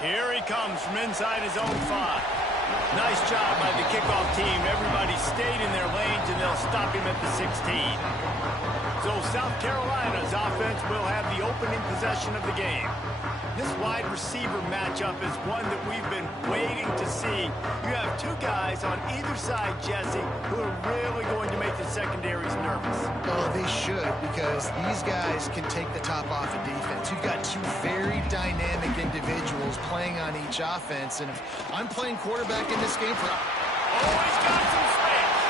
Here he comes from inside his own 5. Nice job by the kickoff team. Everybody stayed in their lanes, and they'll stop him at the 16. So South Carolina's offense will have the opening possession of the game. This wide receiver matchup is one that we've been waiting to see. You have two guys on either side, Jesse, who are really going to make the secondaries nervous. Oh, they should, because these guys can take the top off of defense. You've got two very dynamic individuals playing on each offense, and if I'm playing quarterback in this game for... Oh, he's got some space.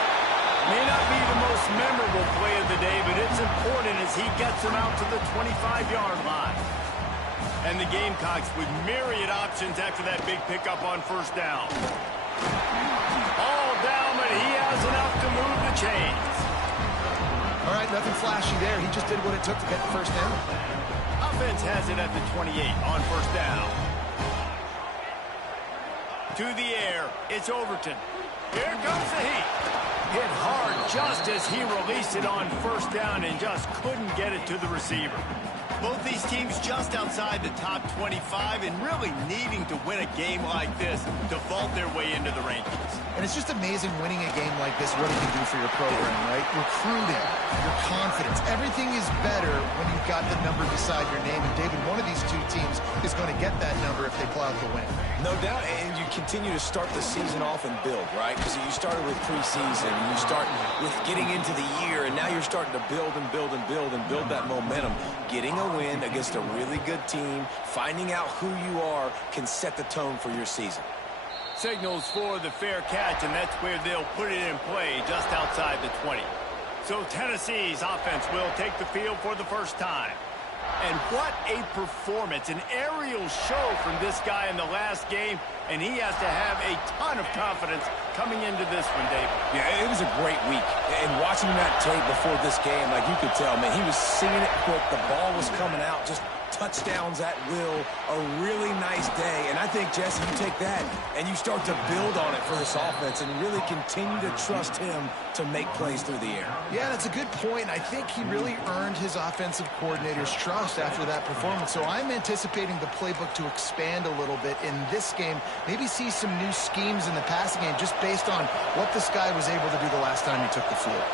May not be the most memorable play of the day, but it's important as he gets them out to the 25-yard line. And the Gamecocks with myriad options after that big pickup on first down. All down, but he has enough to move the chains. All right, nothing flashy there. He just did what it took to get the first down. Offense has it at the 28 on first down. To the air, it's Overton. Here comes the heat. Hit hard just as he released it on first down and just couldn't get it to the receiver. Both these teams just outside the top 25 and really needing to win a game like this to vault their way into the rankings. And it's just amazing winning a game like this, what it can do for your program, right? Recruiting, your confidence, everything is better when you've got the number beside your name. And David, one of these two teams is going to get that number if they pull out the win. No doubt, and you continue to start the season off and build, right? Because you started with preseason, and you start with getting into the year, and now you're starting to build and build and build and build that momentum. Getting a win against a really good team, finding out who you are, can set the tone for your season. Signals for the fair catch, and that's where they'll put it in play just outside the 20. So Tennessee's offense will take the field for the first time. And what a performance, an aerial show from this guy in the last game, and he has to have a ton of confidence coming into this one, David. Yeah, it was a great week. And watching that tape before this game, like you could tell, man, he was seeing it quick. The ball was coming out, just touchdowns at will. A really nice day. And I think, Jesse, you take that and you start to build on it for this offense and really continue to trust him to make plays through the air. Yeah, that's a good point. I think he really earned his offensive coordinator's trust after that performance. So I'm anticipating the playbook to expand a little bit in this game. Maybe see some new schemes in the passing game just based on what this guy was able to do the last time he took the field.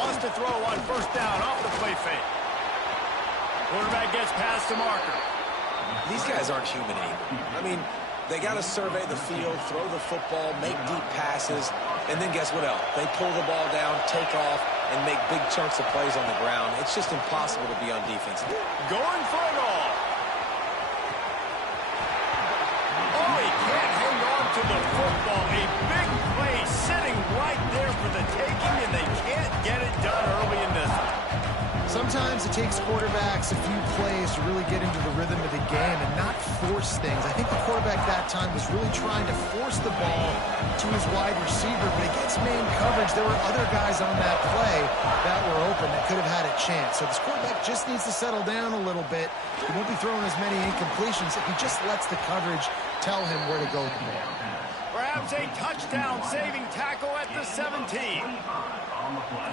Wants to throw on first down off the play fake. Quarterback gets past the marker. These guys aren't human anymore. I mean, they got to survey the field, throw the football, make deep passes, and then guess what else? They pull the ball down, take off, and make big chunks of plays on the ground. It's just impossible to be on defense. Going for it all. Oh, he can't hang on to the football. A big play sitting right there for the taking, and they can't get it done early in this one. Sometimes it takes quarterbacks a few plays to really get into the rhythm of the game and not force things. I think the quarterback that time was really trying to force the ball to his wide receiver, but against man coverage, there were other guys on that play that were open that could have had a chance. So this quarterback just needs to settle down a little bit. He won't be throwing as many incompletions if he just lets the coverage tell him where to go from there. Perhaps a touchdown-saving tackle at the 17.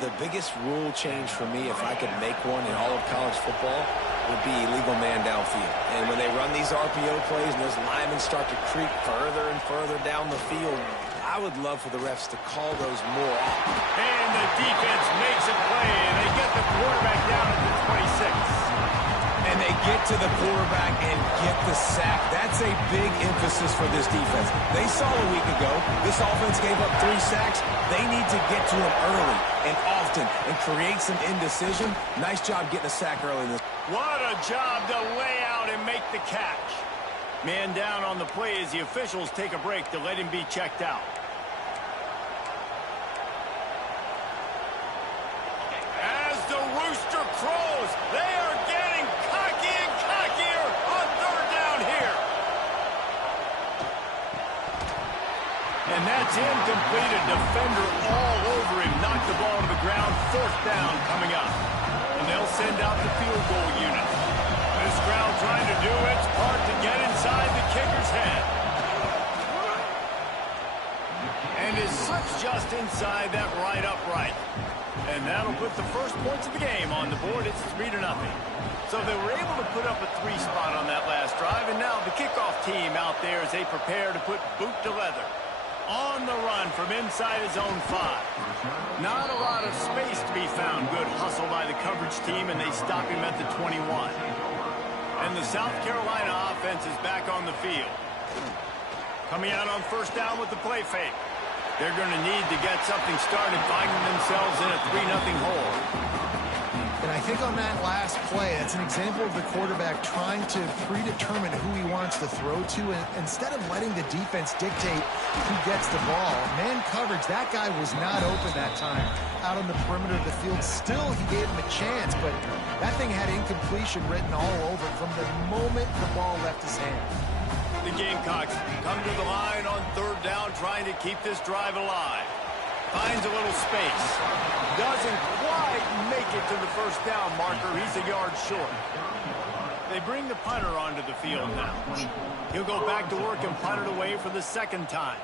The biggest rule change for me, if I could make one in all of college football, would be illegal man downfield. And when they run these RPO plays and those linemen start to creep further and further down the field, I would love for the refs to call those more often. And the defense makes a play, and they get the quarterback down at the 26. And they get to the quarterback and get the sack. That's a big emphasis for this defense. They saw a week ago, this offense gave up 3 sacks. They need to get to him early and often and create some indecision. Nice job getting a sack early in this. What a job to lay out and make the catch. Man down on the play as the officials take a break to let him be checked out. As the rooster crows, they are getting cocky and cockier on third down here. And that's incomplete. A defender all over him. Knocked the ball to the ground. Fourth down coming up. And they'll send out the field goal unit. This crowd trying to do its part to get inside the kicker's head. And it slips just inside that right upright. And that'll put the first points of the game on the board. It's 3-0. So they were able to put up a 3 spot on that last drive, and now the kickoff team out there as they prepare to put boot to leather. On the run from inside his own 5. Not a lot of space to be found. Good hustle by the coverage team, and they stop him at the 21. And the South Carolina offense is back on the field. Coming out on first down with the play fake. They're going to need to get something started, finding themselves in a 3-0 hole. And I think on that last play, that's an example of the quarterback trying to predetermine who he wants to throw to, and instead of letting the defense dictate who gets the ball. Man coverage, that guy was not open that time out on the perimeter of the field. Still, he gave him a chance, but that thing had incompletion written all over it from the moment the ball left his hand. The Gamecocks come to the line on third down, trying to keep this drive alive. Finds a little space. Doesn't quite make it to the first down marker. He's a yard short. They bring the punter onto the field now. He'll go back to work and punt it away for the second time.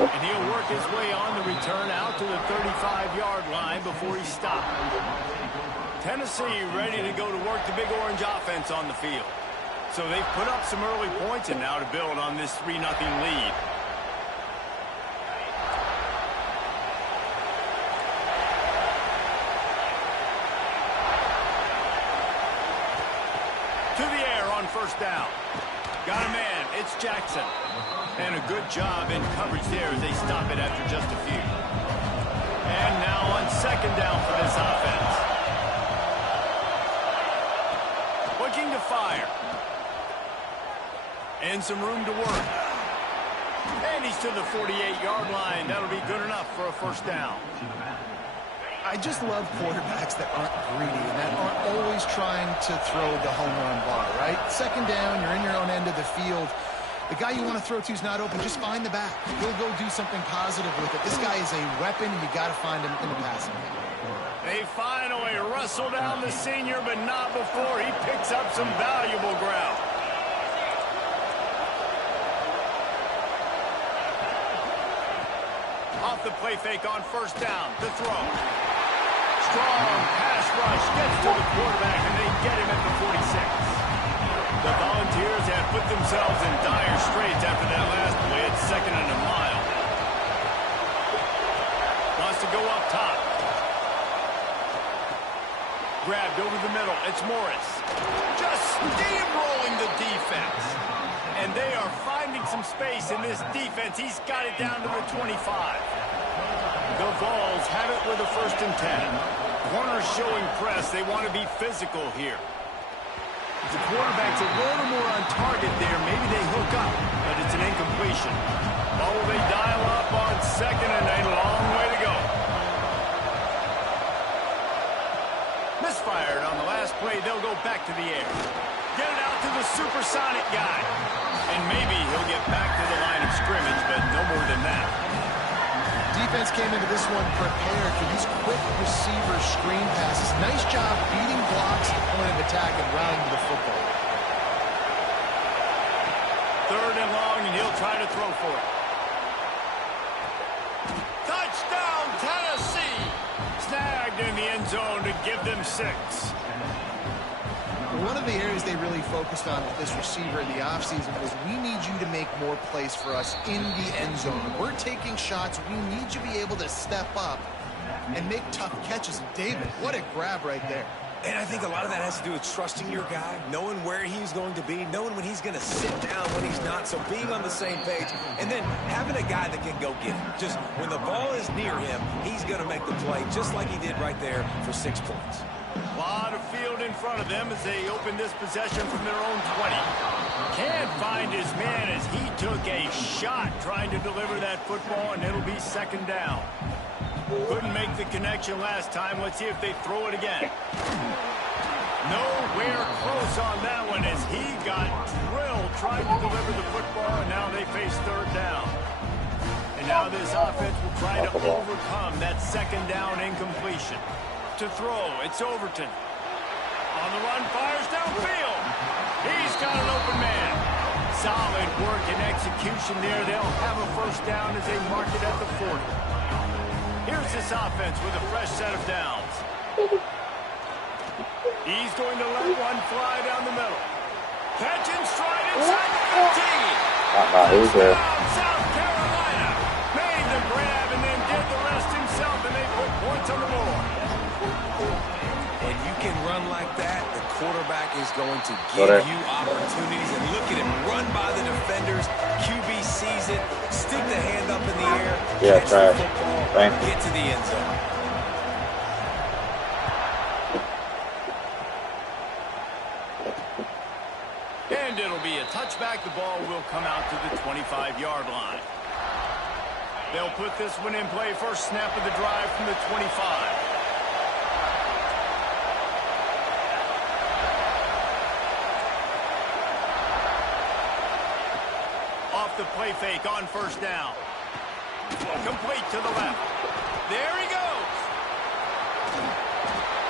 And he'll work his way on the return out to the 35-yard line before he stopped. Tennessee ready to go to work the Big Orange offense on the field. So they've put up some early points and now to build on this 3-0 lead. To the air on first down. Got a man. It's Jackson. And a good job in coverage there as they stop it after just a few. And now on second down for this offense. Looking to fire. And some room to work. And he's to the 48-yard line. That'll be good enough for a first down. I just love quarterbacks that aren't greedy and that aren't always trying to throw the home run ball, right? Second down, you're in your own end of the field. The guy you want to throw to is not open. Just find the back. He'll go do something positive with it. This guy is a weapon, and you got to find him in the passing game. They finally wrestle down the senior, but not before he picks up some valuable ground. Off the play fake on first down. The throw. Strong pass rush gets to the quarterback, and they get him at the 46. The Volunteers have put themselves in dire straits after that last play. It's 2nd and a mile. Wants to go up top. Grabbed over the middle. It's Morris. Just steamrolling the defense. And they are finding some space in this defense. He's got it down to the 25. The Vols have it with a 1st and 10. Corners showing press. They want to be physical here. The quarterback's a little more on target there. Maybe they hook up, but it's an incompletion. Oh, they dial up on second, and a long way to go. Misfired on the last play. They'll go back to the air. Get it out to the supersonic guy. And maybe he'll get back to the line of scrimmage, but no more than that. Defense came into this one prepared for these quick receiver screen passes. Nice job beating blocks at the point of attack and rounding to the football. 3rd and long, and he'll try to throw for it. Touchdown, Tennessee! Snagged in the end zone to give them 6. One of the areas they really focused on with this receiver in the offseason was we need you to make more plays for us in the end zone. We're taking shots. We need you to be able to step up and make tough catches. David, what a grab right there. And I think a lot of that has to do with trusting your guy, knowing where he's going to be, knowing when he's going to sit down, when he's not, so being on the same page, and then having a guy that can go get it. Just when the ball is near him, he's going to make the play, just like he did right there for 6 points. A lot of field in front of them as they open this possession from their own 20. Can't find his man as he took a shot trying to deliver that football, and it'll be 2nd down. Couldn't make the connection last time. Let's see if they throw it again. Nowhere close on that one as he got drilled trying to deliver the football, and now they face 3rd down. And now this offense will try to overcome that 2nd down incompletion. To throw, it's Overton. On the run, fires downfield. He's got an open man. Solid work and execution there. They'll have a 1st down as they mark it at the 40. Here's this offense with a fresh set of downs. He's going to let one fly down the middle. Catch and stride inside the 15. Who's there? South Carolina made the grab and then did the rest himself, and they put points on the board. And you can run like that, the quarterback is going to give you opportunities. And look at him run by the defenders. QB sees it, stick the hand up in the air, catch the football, get to the end zone. And it'll be a touchback. The ball will come out to the 25-yard line. They'll put this one in play. First snap of the drive from the 25. Off the play fake on first down. Complete to the left. There he goes.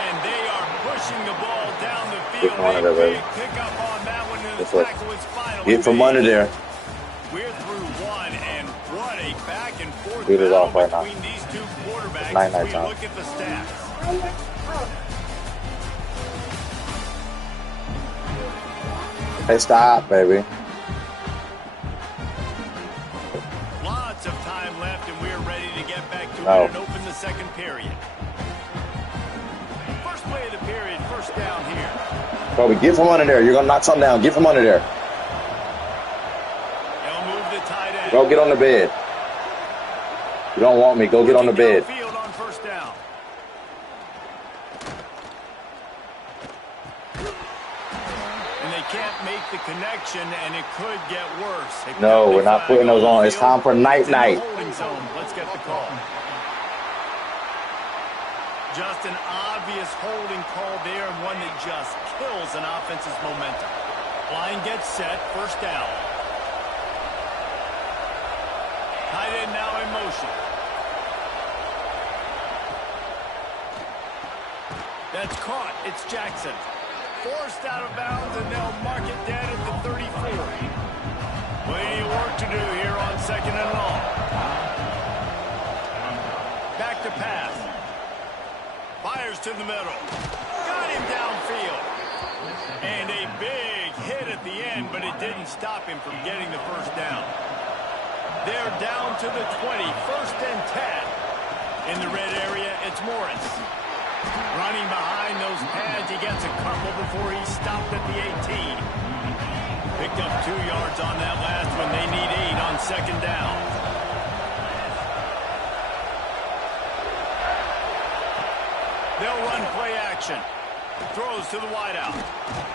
And they are pushing the ball down the field. A big pickup on that one, and the tackle was finally Get from under there. We're through one, and what a back and forth Beat it off battle right between these two quarterbacks Night, as we time. look at the stats. Hey, stop, baby. Lots of time left, and we're ready to get back to it and open the second period. First play of the period, first down here. Kobe, get from under there. You're going to knock something down. Get from under there. They'll move the tight end. Go get on the bed. You don't want me. Go get on the bed. Field on first down. And they can't make the connection, and it could get worse. No, we're not putting those on. It's time for night-night. Holding zone. Let's get the call. Just an obvious holding call there, and one that just kills an offense's momentum. Line gets set, first down. Tight end now in motion. That's caught. It's Jackson. Forced out of bounds, and they'll mark it dead at the 34. Plenty of work to do here on second and long. Back to pass. Fires to the middle. Got him downfield. And a big hit at the end, but it didn't stop him from getting the first down. They're down to the 20. First and 10. In the red area, it's Morris. Running behind those pads, he gets a couple before he stopped at the 18. Picked up 2 yards on that last one. They need 8 on second down. They'll run play action. Throws to the wideout.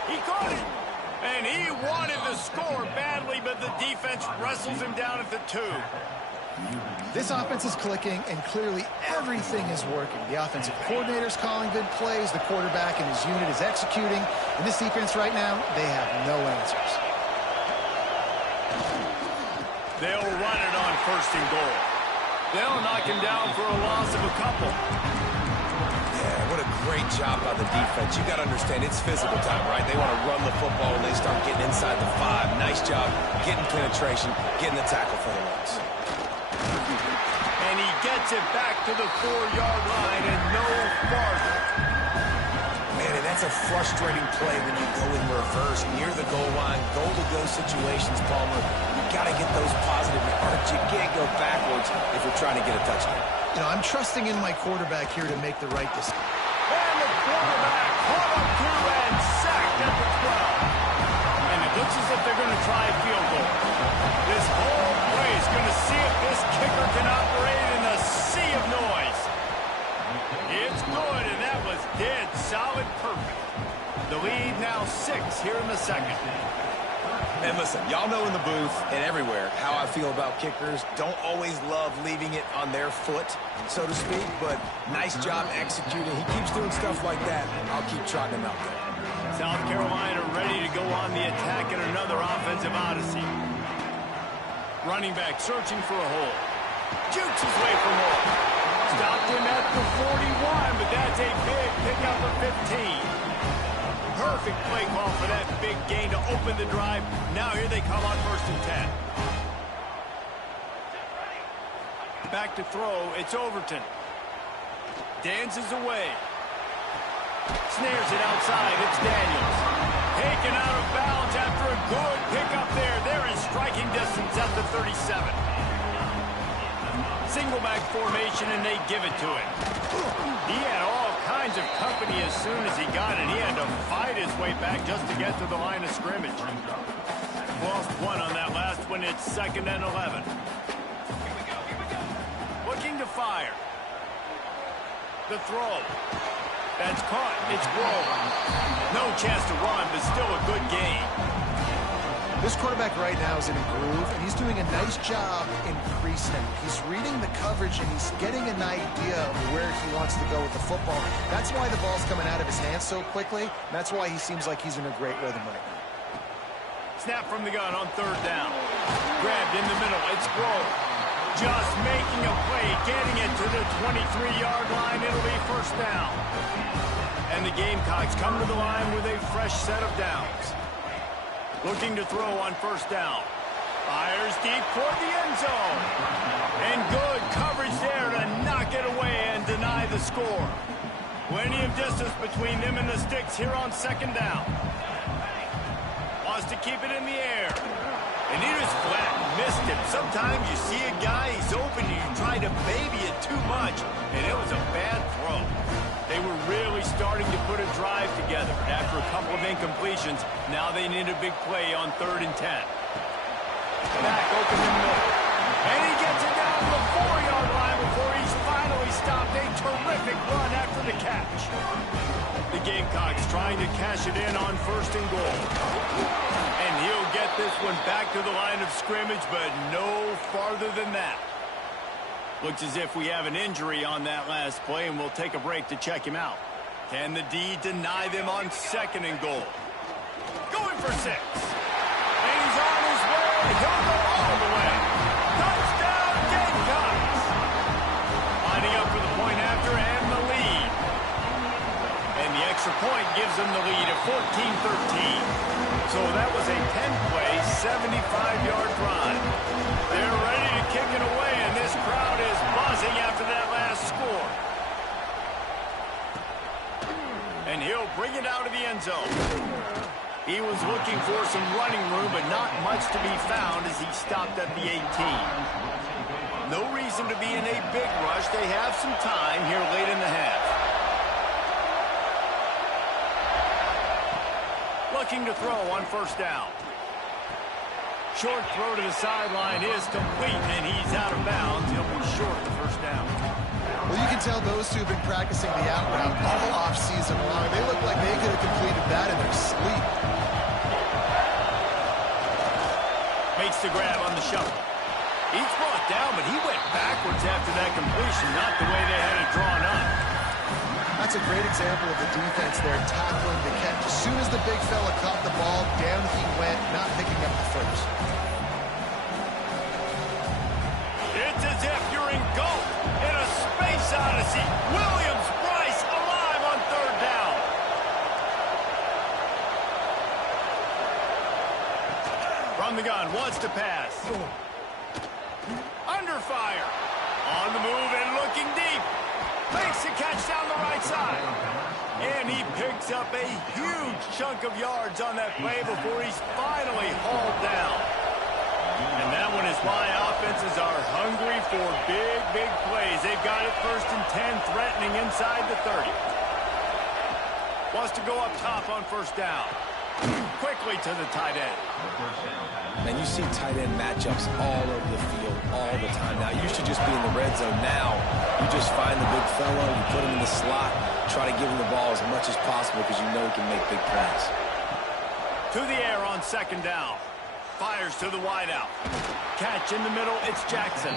He caught it. And he wanted the score badly, but the defense wrestles him down at the 2. This offense is clicking, and clearly everything is working. The offensive coordinator's calling good plays. The quarterback and his unit is executing. And this defense right now, they have no answers. They'll run it on first and goal. They'll knock him down for a loss of a couple. Yeah, what a great job by the defense. You got to understand, it's physical time, right? They want to run the football when they start getting inside the 5. Nice job getting penetration, getting the tackle for the loss. And he gets it back to the 4-yard line and no farther. Man, and that's a frustrating play when you go in reverse near the goal line, goal-to-go situations, Palmer. You got to get those positive yards. You can't go backwards if you're trying to get a touchdown. You know, I'm trusting in my quarterback here to make the right decision. And the quarterback caught up to and sacked at the 12. And it looks as if they're going to try a field goal. This whole play is going to see if this kicker can operate in a sea of noise. It's good, and that was dead solid perfect. The lead now 6 here in the second. And listen, y'all know in the booth and everywhere how I feel about kickers. Don't always love leaving it on their foot, so to speak, but nice job executing. He keeps doing stuff like that. I'll keep trotting him out there. South Carolina ready to go on the attack in another offensive odyssey. Running back searching for a hole. Jukes his way for more. Stopped him at the 41, but that's a big pickup of 15. Perfect play call for that big gain to open the drive. Now here they come on first and 10. Back to throw. It's Overton. Dances away. Snares it outside. It's Daniels. Taken out of bounds after a good pickup there. They're in striking distance at the 37. Single back formation, and they give it to him. He had all kinds of company as soon as he got it. He had to fight his way back just to get to the line of scrimmage. Lost one on that last one. It's 2nd and 11. Looking to fire. The throw. That's caught. It's Grove. No chance to run, but still a good game. This quarterback right now is in a groove, and he's doing a nice job increasing. He's reading the coverage, and he's getting an idea of where he wants to go with the football. That's why the ball's coming out of his hands so quickly, and that's why he seems like he's in a great rhythm right now. Snap from the gun on 3rd down. Grabbed in the middle. It's Grove. Just making a play, getting it to the 23-yard line. It'll be 1st down. And the Gamecocks come to the line with a fresh set of downs. Looking to throw on 1st down. Fires deep toward the end zone. And good coverage there to knock it away and deny the score. Plenty of distance between them and the sticks here on 2nd down. Wants to keep it in the air. And he just flat missed him. Sometimes you see a guy, he's open, and you try to baby it too much, and it was a bad throw. They were really starting to put a drive together. After a couple of incompletions, now they need a big play on 3rd and 10. Back open in the middle. And he gets it down to the 4-yard line before he's finally stopped. A terrific run after the catch. The Gamecocks trying to cash it in on 1st and goal. And he'll get this one back to the line of scrimmage, but no farther than that. Looks as if we have an injury on that last play, and we'll take a break to check him out. Can the D deny them on 2nd and goal? Going for 6. And he's on his way. He'll go all the way. Touchdown, Gamecocks. Lining up for the point after and the lead. And the extra point gives them the lead at 14-13. So that was a 10-play, 75-yard drive. They're ready to kick it away, and this crowd is buzzing after that last score. And he'll bring it out of the end zone. He was looking for some running room, but not much to be found as he stopped at the 18. No reason to be in a big rush. They have some time here late in the half. Looking to throw on 1st down. Short throw to the sideline is complete, and he's out of bounds. He'll be short of the 1st down. Well, you can tell those two have been practicing the out route all off-season long. They look like they could have completed that in their sleep. Makes the grab on the shuffle. He's brought down, but he went backwards after that completion, not the way they had it drawn up. That's a great example of the defense there, tackling the catch. As soon as the big fella caught the ball, down he went, not picking up the first. It's as if you're engulfed in a space odyssey. Williams-Brice alive on 3rd down. From the gun, wants to pass. Under fire. On the move and looking deep. Makes the catch down the right side. And he picks up a huge chunk of yards on that play before he's finally hauled down. And that one is why offenses are hungry for big, big plays. They've got it 1st and 10, threatening inside the 30. Wants to go up top on 1st down. Quickly to the tight end. Man, you see tight end matchups all over the field all the time. Now, it used to just be in the red zone. Now, you just find the big fella, you put him in the slot, try to give him the ball as much as possible because you know he can make big plays. To the air on 2nd down. Fires to the wideout. Catch in the middle, it's Jackson.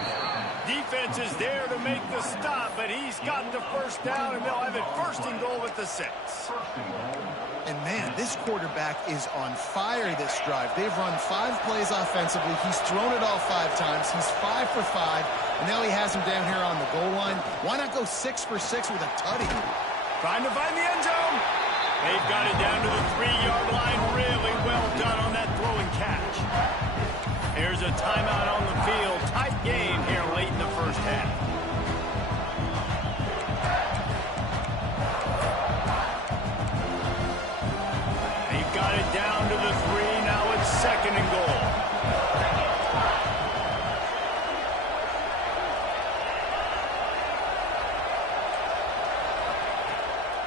Defense is there to make the stop, but he's got the 1st down, and they'll have it 1st and goal at the 6. And man, this quarterback is on fire this drive. They've run 5 plays offensively. He's thrown it all 5 times. He's 5 for 5. And now he has him down here on the goal line. Why not go 6 for 6 with a tutty? Trying to find the end zone. They've got it down to the 3-yard line. Really well done on that throw and catch. Here's a timeout on the field. Tight game here late in the 1st half.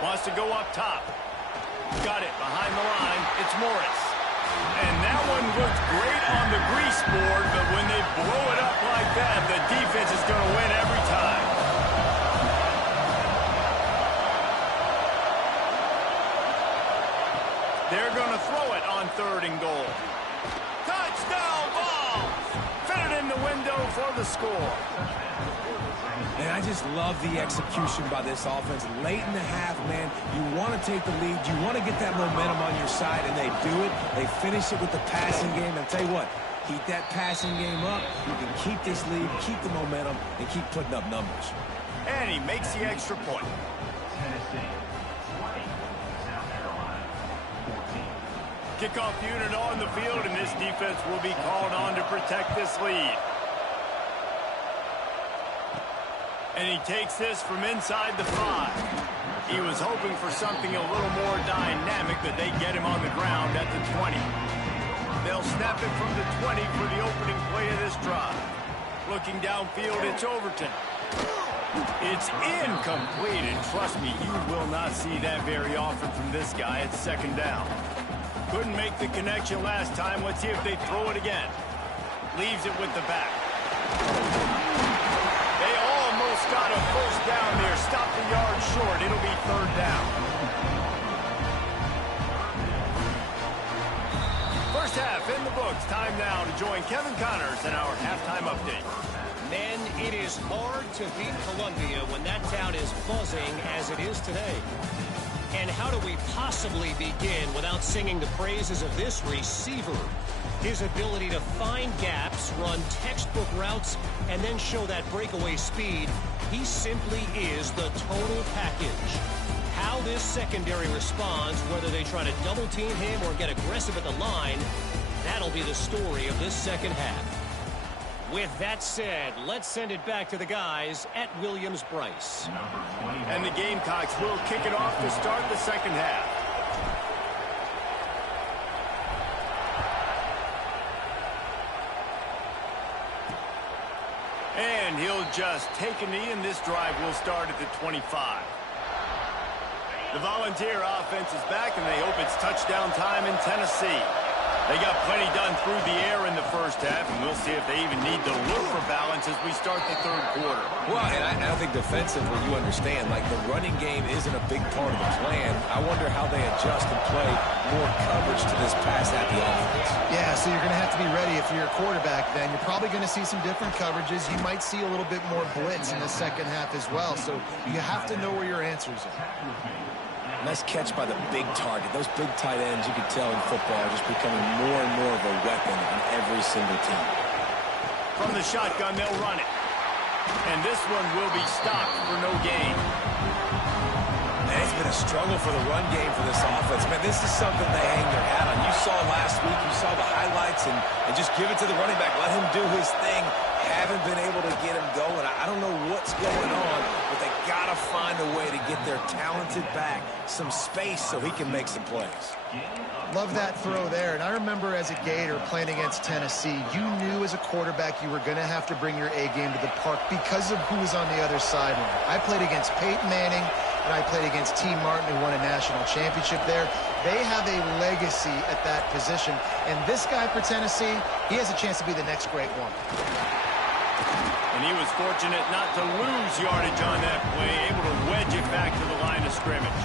Wants to go up top. Got it behind the line. It's Morris. And that one looked great on the grease board, but when they blow it up like that, the defense is going to win every time. They're going to throw it on 3rd and goal. Touchdown ball! Fit it in the window for the score. And I just love the execution by this offense. Late in the half, man, you want to take the lead. You want to get that momentum on your side, and they do it. They finish it with the passing game. And I'll tell you what, keep that passing game up. You can keep this lead, keep the momentum, and keep putting up numbers. And he makes the extra point. Kickoff unit on the field, and this defense will be called on to protect this lead. And he takes this from inside the 5. He was hoping for something a little more dynamic, but they get him on the ground at the 20. They'll snap it from the 20 for the opening play of this drive. Looking downfield, it's Overton. It's incomplete, and trust me, you will not see that very often from this guy at 2nd down. Couldn't make the connection last time. Let's see if they throw it again. Leaves it with the back. They almost got a 1st down there. Stop the yard short. It'll be 3rd down. First half in the books. Time now to join Kevin Connors in our halftime update. Men, it is hard to beat Columbia when that town is buzzing as it is today. And how do we possibly begin without singing the praises of this receiver? His ability to find gaps, run textbook routes, and then show that breakaway speed. He simply is the total package. How this secondary responds, whether they try to double team him or get aggressive at the line, that'll be the story of this 2nd half. With that said, let's send it back to the guys at Williams-Brice. And the Gamecocks will kick it off to start the 2nd half. And he'll just take a knee, and this drive will start at the 25. The Volunteer offense is back, and they hope it's touchdown time in Tennessee. They got plenty done through the air in the 1st half, and we'll see if they even need to look for balance as we start the 3rd quarter. Well, and I think defensively, you understand, like the running game isn't a big part of the plan. I wonder how they adjust and play more coverage to this pass-happy offense. Yeah, so you're going to have to be ready if you're a quarterback then. You're probably going to see some different coverages. You might see a little bit more blitz in the 2nd half as well, so you have to know where your answers are. Nice catch by the big target. Those big tight ends, you can tell in football, are just becoming more and more of a weapon on every single team. From the shotgun, they'll run it. And this one will be stopped for no gain. Man, it's been a struggle for the run game for this offense. Man, this is something they hang their hat on. You saw last week, you saw the highlights, and just give it to the running back. Let him do his thing. Haven't been able to get him going. I don't know what's going on, but they got to find a way to get their talented back some space so he can make some plays. Love that throw there. And I remember as a Gator playing against Tennessee, you knew as a quarterback you were going to have to bring your A game to the park because of who was on the other sideline. I played against Peyton Manning, and I played against T. Martin, who won a national championship there. They have a legacy at that position. And this guy for Tennessee, he has a chance to be the next great one. And he was fortunate not to lose yardage on that play, able to wedge it back to the line of scrimmage.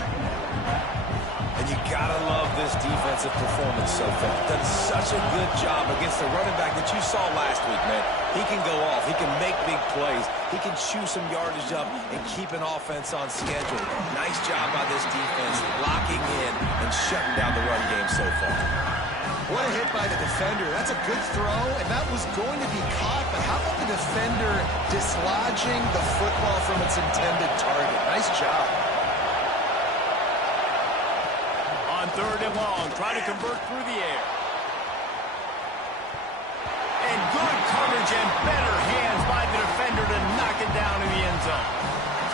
And you gotta love this defensive performance so far. Done such a good job against the running back that you saw last week, man. He can go off. He can make big plays. He can chew some yardage up and keep an offense on schedule. Nice job by this defense, locking in and shutting down the run game so far. What a hit by the defender. That's a good throw, and that was going to be caught, but how about the defender dislodging the football from its intended target? Nice job. On 3rd and long, try to convert through the air. And good coverage and better hands by the defender to knock it down in the end zone.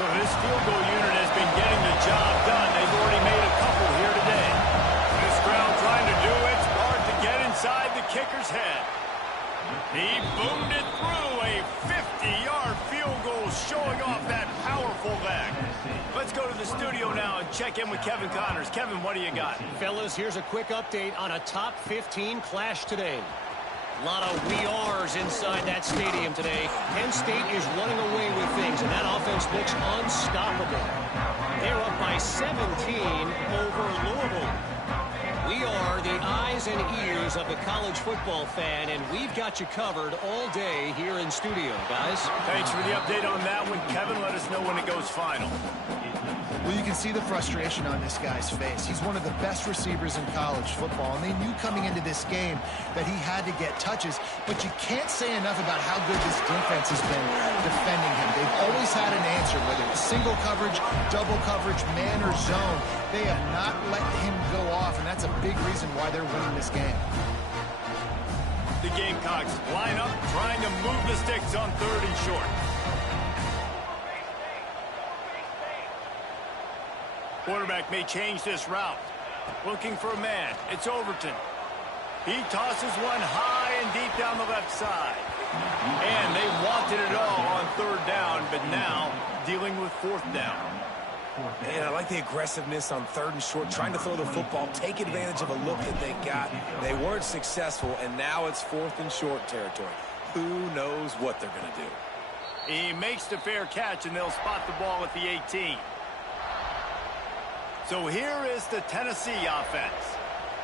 So this field goal unit has been getting the job done. They've already made a couple here today. This ground trying to do its part to get inside the kicker's head. He boomed it through, a 50-yard field goal showing off that powerful leg. Let's go to the the studio now and check in with Kevin Connors. Kevin, what do you got? Fellas, here's a quick update on a top 15 clash today. A lot of we are's inside that stadium today. Penn State is running away with things, and that offense looks unstoppable. They're up by 17 over Louisville. We are the eyes and ears of the college football fan, and we've got you covered all day here in studio, guys. Thanks for the update on that one, Kevin. Let us know when it goes final. Well, you can see the frustration on this guy's face. He's one of the best receivers in college football, and they knew coming into this game that he had to get touches, but you can't say enough about how good this defense has been defending him. They've always had an answer, whether it's single coverage, double coverage, man or zone. They have not let him go off, and that's a big reason why they're winning this game. The Gamecocks line up, trying to move the sticks on 3rd and short. Quarterback may change this route. Looking for a man. It's Overton. He tosses one high and deep down the left side. And they wanted it all on 3rd down, but now dealing with 4th down. And I like the aggressiveness on 3rd and short, trying to throw the football, take advantage of a look that they got. They weren't successful, and now it's 4th and short territory. Who knows what they're going to do? He makes the fair catch, and they'll spot the ball at the 18. So here is the Tennessee offense.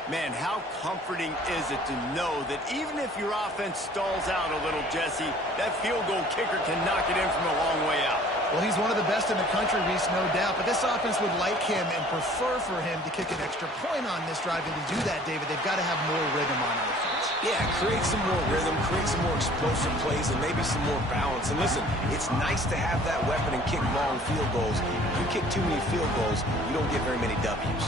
Man, how comforting is it to know that even if your offense stalls out a little, Jesse, that field goal kicker can knock it in from a long way out. Well, he's one of the best in the country, Reese, no doubt. But this offense would like him and prefer for him to kick an extra point on this drive. And to do that, David, they've got to have more rhythm on offense. Yeah, create some more rhythm, create some more explosive plays, and maybe some more balance. And listen, it's nice to have that weapon and kick long field goals. If you kick too many field goals, you don't get very many W's.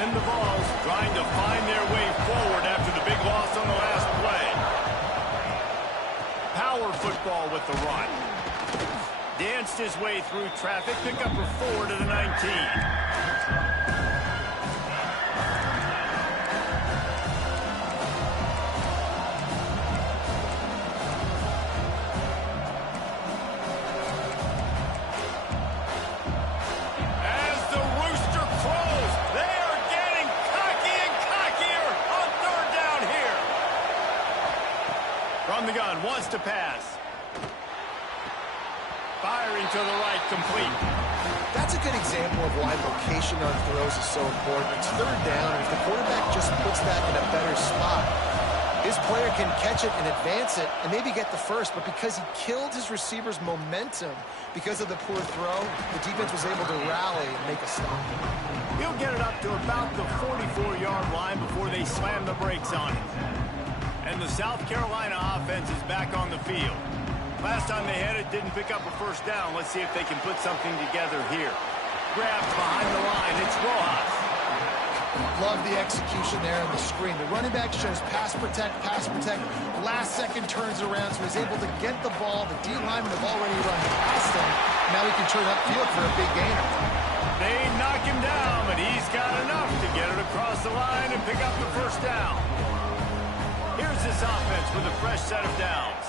And the Vols trying to find their way forward after the big loss on the last play. Power football with the run. Danced his way through traffic. Pick up for 4 to the 19. From the gun, wants to pass. Firing to the right, complete. That's a good example of why location on throws is so important. It's 3rd down, and if the quarterback just puts that in a better spot, his player can catch it and advance it and maybe get the first, but because he killed his receiver's momentum because of the poor throw, the defense was able to rally and make a stop. He'll get it up to about the 44-yard line before they slam the brakes on it. And the South Carolina offense is back on the field. Last time they had it, didn't pick up a first down. Let's see if they can put something together here. Grabbed behind the line. It's Rojas. Love the execution there on the screen. The running back shows pass protect. Last second turns around, so he's able to get the ball. The D linemen have already run past him. Now he can turn upfield for a big gain. They knock him down, but he's got enough to get it across the line and pick up the first down. Here's this offense with a fresh set of downs.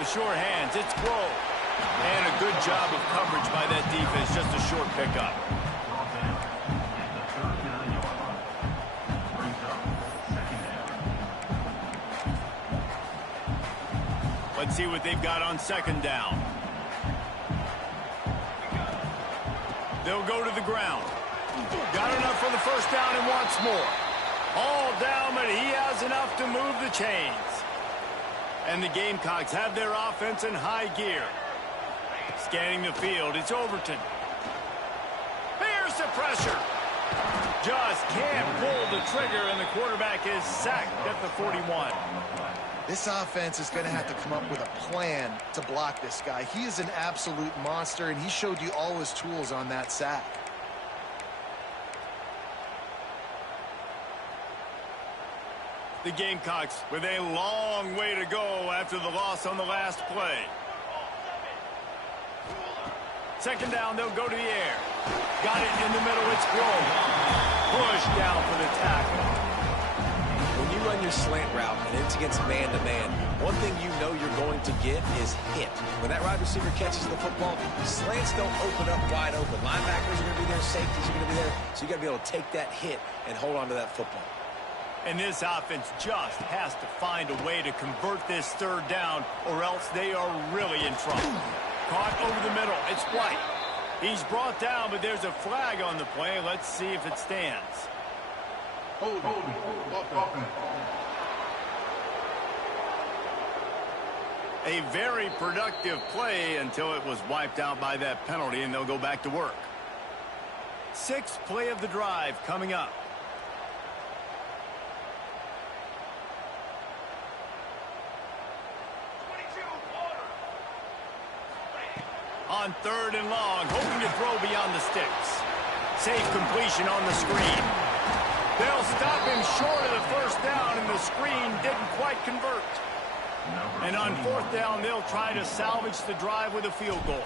The short hands, it's Grove. And a good job of coverage by that defense, just a short pickup. Let's see what they've got on 2nd down. They'll go to the ground. Got enough for the first down and wants more. All down, but he has enough to move the chains. And the Gamecocks have their offense in high gear. Scanning the field, it's Overton. Here's the pressure. Just can't pull the trigger, and the quarterback is sacked at the 41. This offense is going to have to come up with a plan to block this guy. He is an absolute monster, and he showed you all his tools on that sack. The Gamecocks with a long way to go after the loss on the last play. 2nd down, they'll go to the air. Got it in the middle, it's Grove. Push down for the tackle. When you run your slant route and it's against man-to-man, one thing you know you're going to get is hit. When that wide receiver catches the football, slants don't open up wide open. Linebackers are going to be there, safeties are going to be there, so you got to be able to take that hit and hold on to that football. And this offense just has to find a way to convert this third down, or else they are really in trouble. Caught over the middle. It's White. He's brought down, but there's a flag on the play. Let's see if it stands. A very productive play until it was wiped out by that penalty, and they'll go back to work. Sixth play of the drive coming up. On third and long, hoping to throw beyond the sticks. Safe completion on the screen. They'll stop him short of the first down, and the screen didn't quite convert. And on fourth down, they'll try to salvage the drive with a field goal.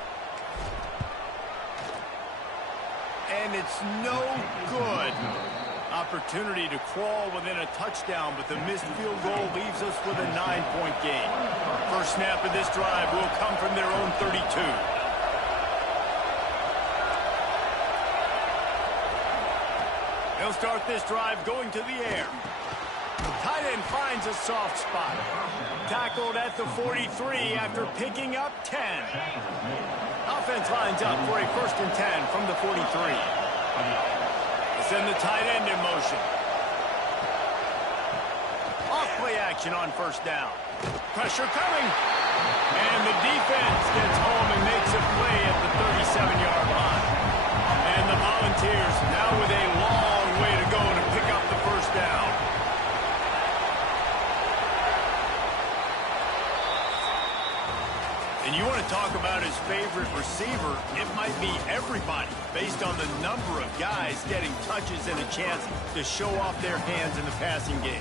And it's no good. Opportunity to crawl within a touchdown, but the missed field goal leaves us with a 9-point game. First snap of this drive will come from their own 32. They'll start this drive going to the air. Tight end finds a soft spot. Tackled at the 43 after picking up 10. Offense lines up for a 1st and 10 from the 43. They send the tight end in motion. Off play action on first down. Pressure coming. And the defense gets home and makes a play at the 37-yard line. And the Volunteers now with a long way to go to pick up the first down. And you want to talk about his favorite receiver, it might be everybody, based on the number of guys getting touches and a chance to show off their hands in the passing game.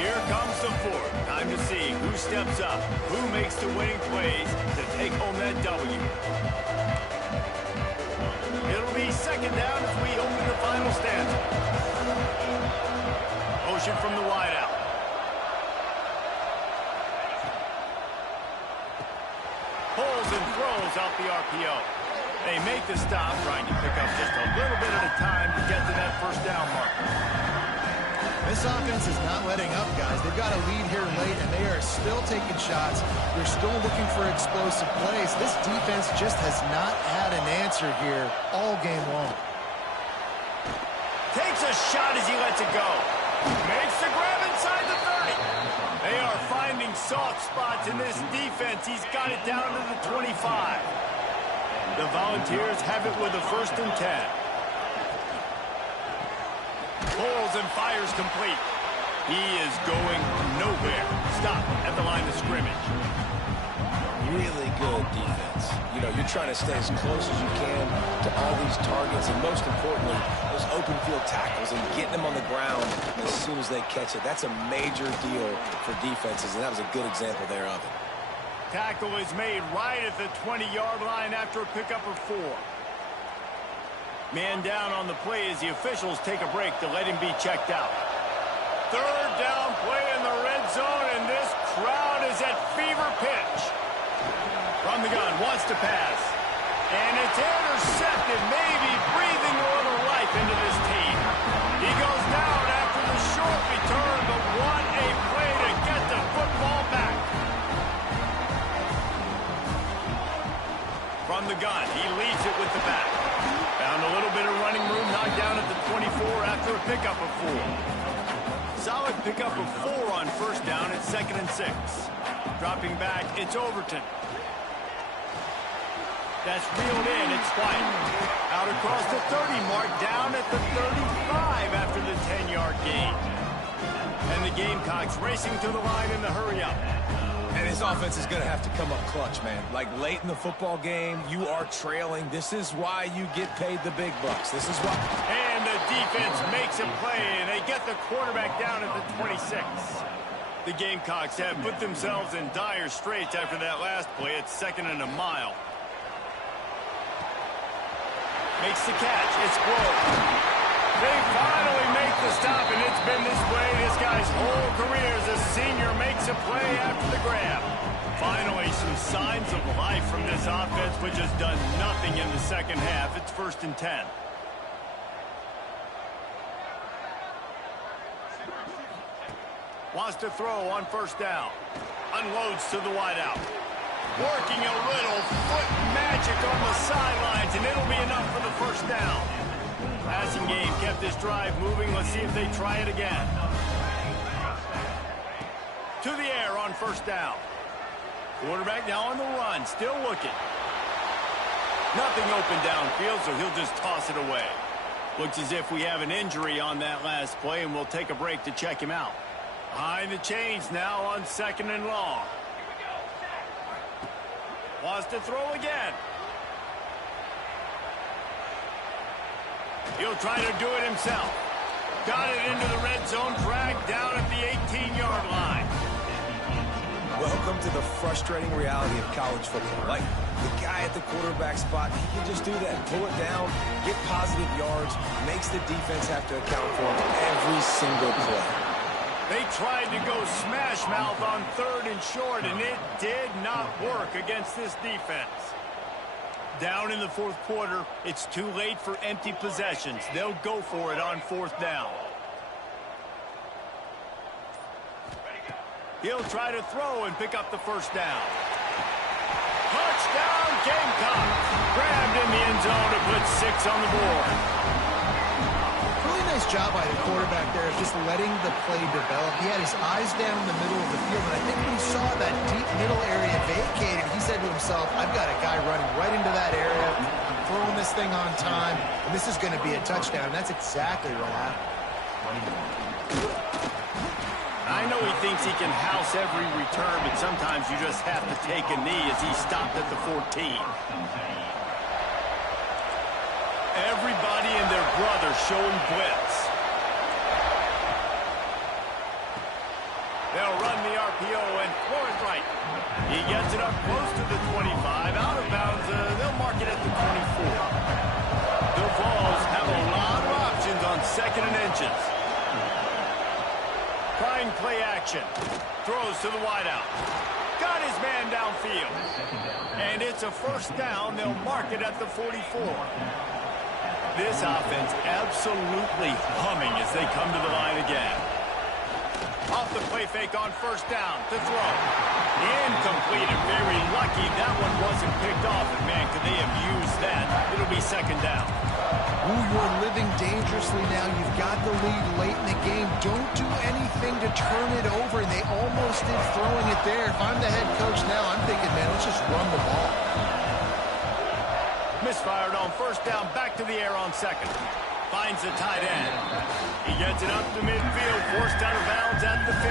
Here comes the fourth. Time to see who steps up, who makes the winning plays to take home that W. It'll be second down as we open the final stanza. Motion from the wideout. Pulls and throws out the RPO. They make the stop, trying to pick up just a little bit at a time to get to that first down marker. This offense is not letting up, guys. They've got a lead here late, and they are still taking shots. They're still looking for explosive plays. This defense just has not had an answer here all game long. Takes a shot as he lets it go. Makes the grab inside the 30. They are finding soft spots in this defense. He's got it down to the 25. The Volunteers have it with a 1st and 10. Pulls and fires complete. He is going nowhere. Stop at the line of scrimmage. Really good defense. You know, you're trying to stay as close as you can to all these targets, and most importantly, those open field tackles and getting them on the ground as soon as they catch it. That's a major deal for defenses, and that was a good example there of it. Tackle is made right at the 20-yard line after a pickup of 4. Man down on the play as the officials take a break to let him be checked out. Third down play in the red zone, and this crowd is at fever pitch. From the gun, wants to pass. And it's intercepted, maybe breathing a little life into this team. He goes down after the short return, but what a play to get the football back. From the gun, he leads it with the back. Found a little bit of running room, knocked down at the 24 after a pickup of 4. Solid pickup of 4 on first down at 2nd and 6. Dropping back, it's Overton. That's reeled in, it's White. Out across the 30 mark, down at the 35 after the 10-yard gain. And the Gamecocks racing to the line in the hurry-up. And his offense is going to have to come up clutch, man. Like late in the football game, you are trailing. This is why you get paid the big bucks. This is why. And the defense makes a play, and they get the quarterback down at the 26. The Gamecocks have put themselves in dire straits after that last play. It's 2nd and a mile. Makes the catch. It's Grove. They finally make the stop, and it's been this way this guy's whole career as a senior makes a play after the grab. Finally, some signs of life from this offense, which has done nothing in the second half. It's 1st and 10. Wants to throw on 1st down. Unloads to the wideout. Working a little foot magic on the sidelines, and it'll be enough for the 1st down. Passing game kept this drive moving. Let's see if they try it again. To the air on 1st down. Quarterback now on the run, still looking. Nothing open downfield, so he'll just toss it away. Looks as if we have an injury on that last play, and we'll take a break to check him out. Behind the chains now on 2nd and long. Wants to throw again. He'll try to do it himself. Got it into the red zone, dragged down at the 18-yard line. Welcome to the frustrating reality of college football. Like, the guy at the quarterback spot, he can just do that. Pull it down, get positive yards, makes the defense have to account for him every single play. They tried to go smash mouth on 3rd and short, and it did not work against this defense. Down in the 4th quarter, it's too late for empty possessions. They'll go for it on 4th down. He'll try to throw and pick up the 1st down. Touchdown, Gamecocks! Grabbed in the end zone to put 6 on the board. Really nice job by the quarterback there of just letting the play develop. He had his eyes down in the middle of the field, and I think when he saw that deep middle area vacated, he said to himself, I've got a guy running right into that area. I'm throwing this thing on time, and this is going to be a touchdown. And that's exactly what happened. I know he thinks he can house every return, but sometimes you just have to take a knee as he stopped at the 14. Everybody and their brother showing blitz. They'll run the RPO and throw it right. He gets it up close to the 25. Out of bounds, they'll mark it at the 24. The Vols have a lot of options on 2nd and inches. Trying play action. Throws to the wideout. Got his man downfield. And it's a 1st down. They'll mark it at the 44. This offense absolutely humming as they come to the line again. Off the play fake on 1st down to throw. Incomplete and very lucky that one wasn't picked off. And man, could they have used that? It'll be 2nd down. Ooh, you're living dangerously now. You've got the lead late in the game. Don't do anything to turn it over. And they almost did throwing it there. If I'm the head coach now, I'm thinking, man, let's just run the ball. Misfired on 1st down, back to the air on 2nd. Finds the tight end. He gets it up to midfield, forced out of bounds at the 50.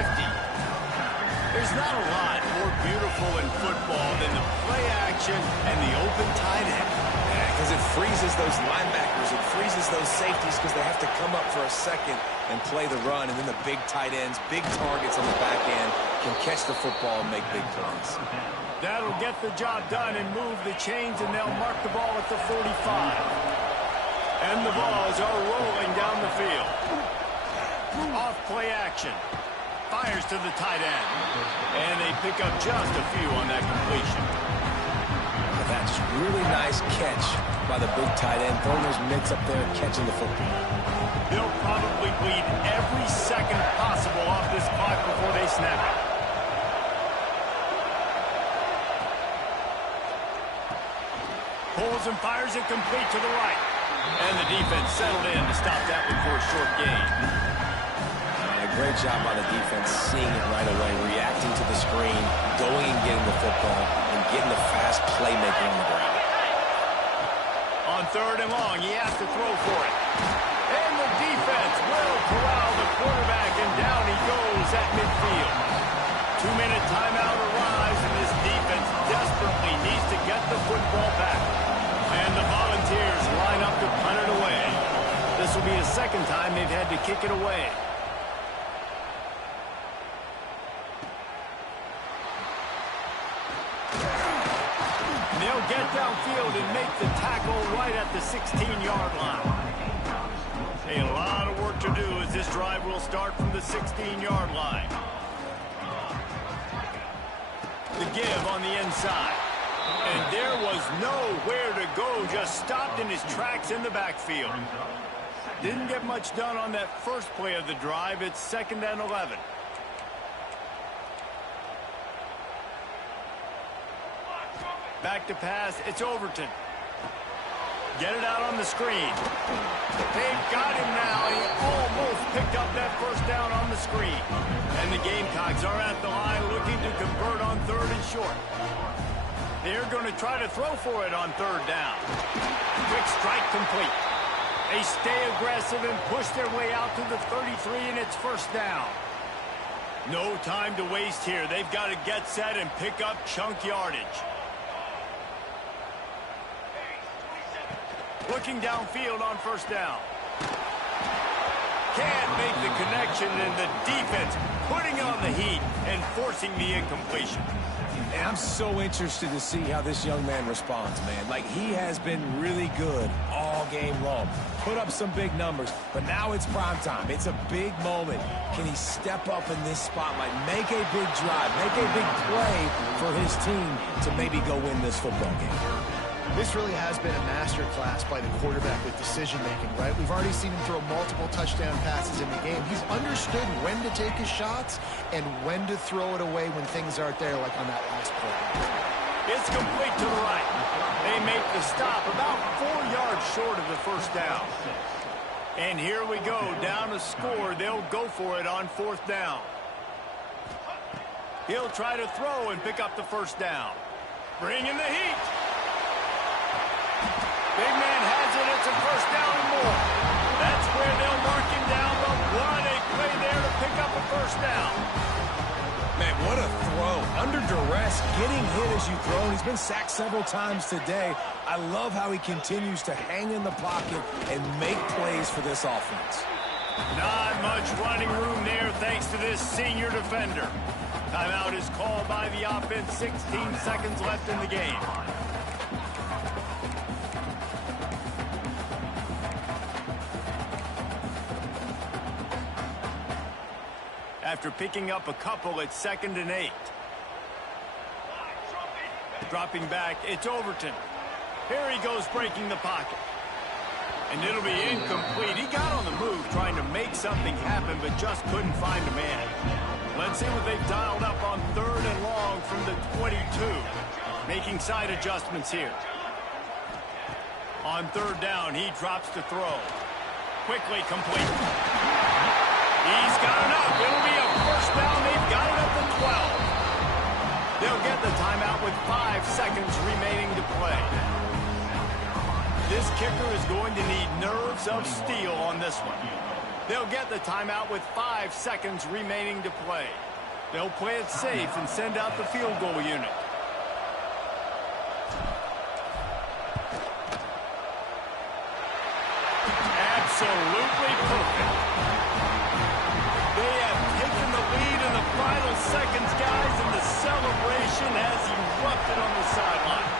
There's not a lot more beautiful in football than the play action and the open tight end. Yeah, because it freezes those linebackers. It freezes those safeties because they have to come up for a second and play the run. And then the big tight ends, big targets on the back end can catch the football and make big plays. That'll get the job done and move the chains, and they'll mark the ball at the 45. And the Vols are rolling down the field. Off play action. Fires to the tight end. And they pick up just a few on that completion. That's really nice catch by the big tight end, throwing those mitts up there and catching the football. They'll probably bleed every second possible off this clock before they snap it. Pulls and fires it complete to the right. And the defense settled in to stop that one for a short gain. A great job by the defense, seeing it right away, reacting to the screen, going and getting the football, and getting the fast playmaking on the ground. On 3rd and long, he has to throw for it. And the defense will corral the quarterback, and down he goes at midfield. 2-minute timeout arrives, and this defense desperately needs to get the football back. And the Volunteers line up to punt it away. This will be the 2nd time they've had to kick it away. they'll get downfield and make the tackle right at the 16-yard line. A lot of work to do as this drive will start from the 16-yard line. The give on the inside. And there was nowhere to go, just stopped in his tracks in the backfield. Didn't get much done on that first play of the drive. It's 2nd and 11. Back to pass, it's Overton. Get it out on the screen. They've got him now. He almost picked up that first down on the screen. And the Gamecocks are at the line looking to convert on 3rd and short. They're going to try to throw for it on 3rd down. Quick strike complete. They stay aggressive and push their way out to the 33, and it's 1st down. No time to waste here. They've got to get set and pick up chunk yardage. Looking downfield on 1st down. Can't make the connection, and the defense putting on the heat and forcing the incompletion. And I'm so interested to see how this young man responds, man. Like, he has been really good all game long. Put up some big numbers, but now it's prime time. It's a big moment. Can he step up in this spotlight, make a big drive, make a big play for his team to maybe go win this football game? This really has been a master class by the quarterback with decision-making, right? We've already seen him throw multiple touchdown passes in the game. He's understood when to take his shots and when to throw it away when things aren't there, like on that last play. It's complete to the right. They make the stop about 4 yards short of the 1st down. And here we go, down a score. They'll go for it on 4th down. He'll try to throw and pick up the 1st down. Bring in the heat. Big man has it. It's a 1st down and more. That's where they'll mark him down, but what a play there to pick up a 1st down. Man, what a throw. Under duress, getting hit as you throw. He's been sacked several times today. I love how he continues to hang in the pocket and make plays for this offense. Not much running room there thanks to this senior defender. Timeout is called by the offense. 16 seconds left in the game. After picking up a couple, it's 2nd and 8. Dropping back, it's Overton. Here he goes breaking the pocket. And it'll be incomplete. He got on the move trying to make something happen, but just couldn't find a man. Let's see what they've dialed up on 3rd and long from the 22. Making side adjustments here. On 3rd down, he drops to throw. Quickly complete. He's got enough. It'll be a 1st down. They've got it at the 12. They'll get the timeout with 5 seconds remaining to play. This kicker is going to need nerves of steel on this one. They'll get the timeout with 5 seconds remaining to play. They'll play it safe and send out the field goal unit. Absolutely perfect. They have taken the lead in the final seconds, guys, and the celebration has erupted on the sideline.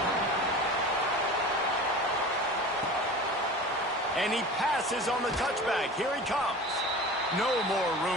And he passes on the touchback. Here he comes. No more room.